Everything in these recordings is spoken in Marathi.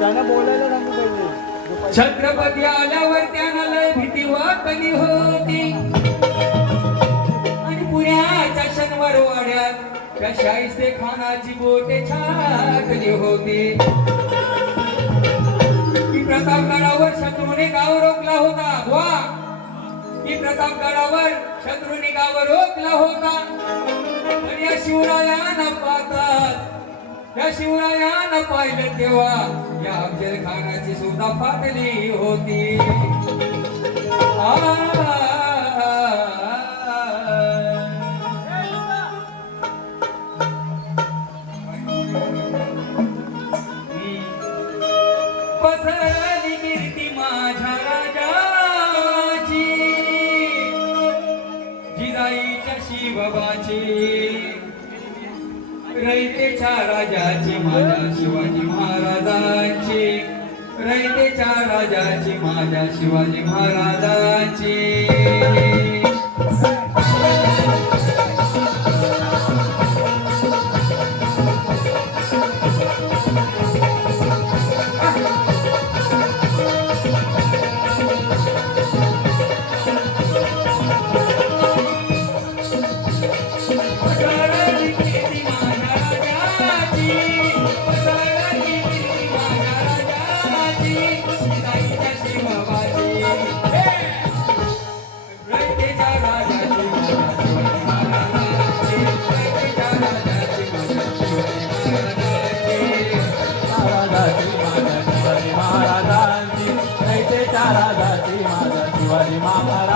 त्यांना बोलायला सांगू पाहिजे. छत्रपती आल्यावर त्यांना लय भीती वाटली होती. आणि पुण्याच्या शनिवार वाड्यात त्या शाहिस्ते खानाची बोटे छाटली होती. की प्रतापगडावर शत्रूने गाव रोखला होता. वा की प्रतापगडावर शत्रूने गाव रोखला होता. आणि या शिवरायानं पाहतात त्या शिवरायानं पाहिलं तेव्हा या अफजल खानाची सुद्धा फाटली होती. रयतेच्या राजाची माझ्या शिवाजी महाराजांची. रयतेच्या राजाची माझ्या शिवाजी महाराजांची.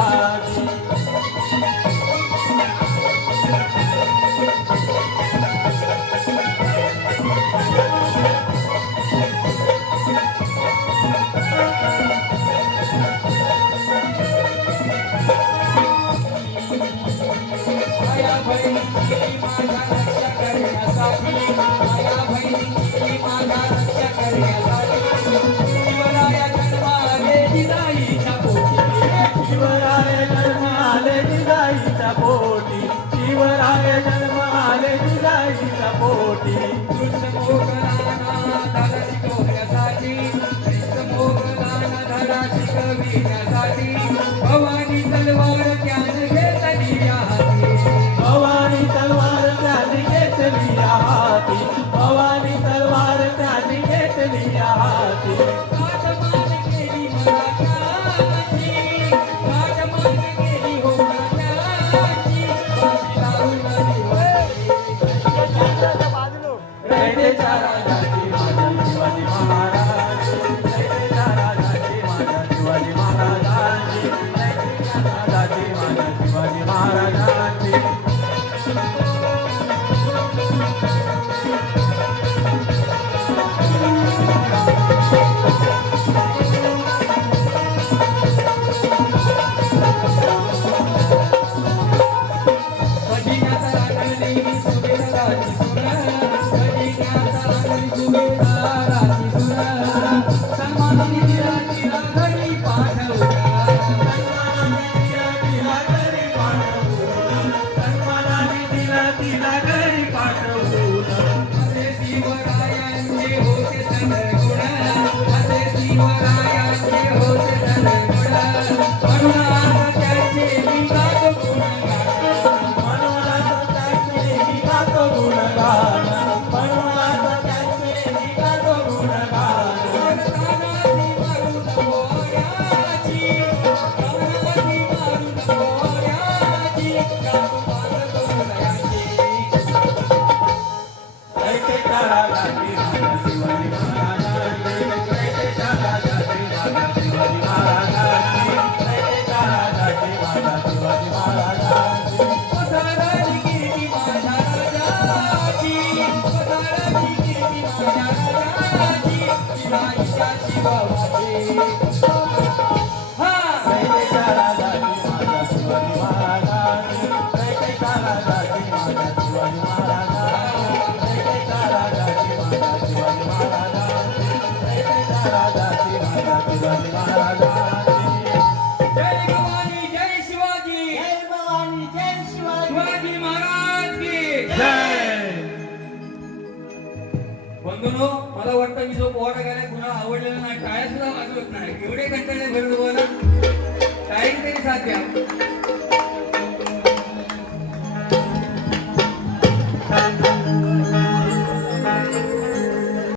महाराजांची पोटी कृष्ण मोगलाना धडा शिकवण्यासाठी कृष्ण मोगलाना धडा शिकविण्यासाठी भवानी तलवार ज्ञान घेतली हाती भवानी तलवार घेतली हाती भवानी Thank you. बंधूनो मला वाटतं मी जो पोहाटा गेला कुणाला आवडलेला नाही टाळ्या सुद्धा वाजवत नाही. एवढे कंटाळे भरत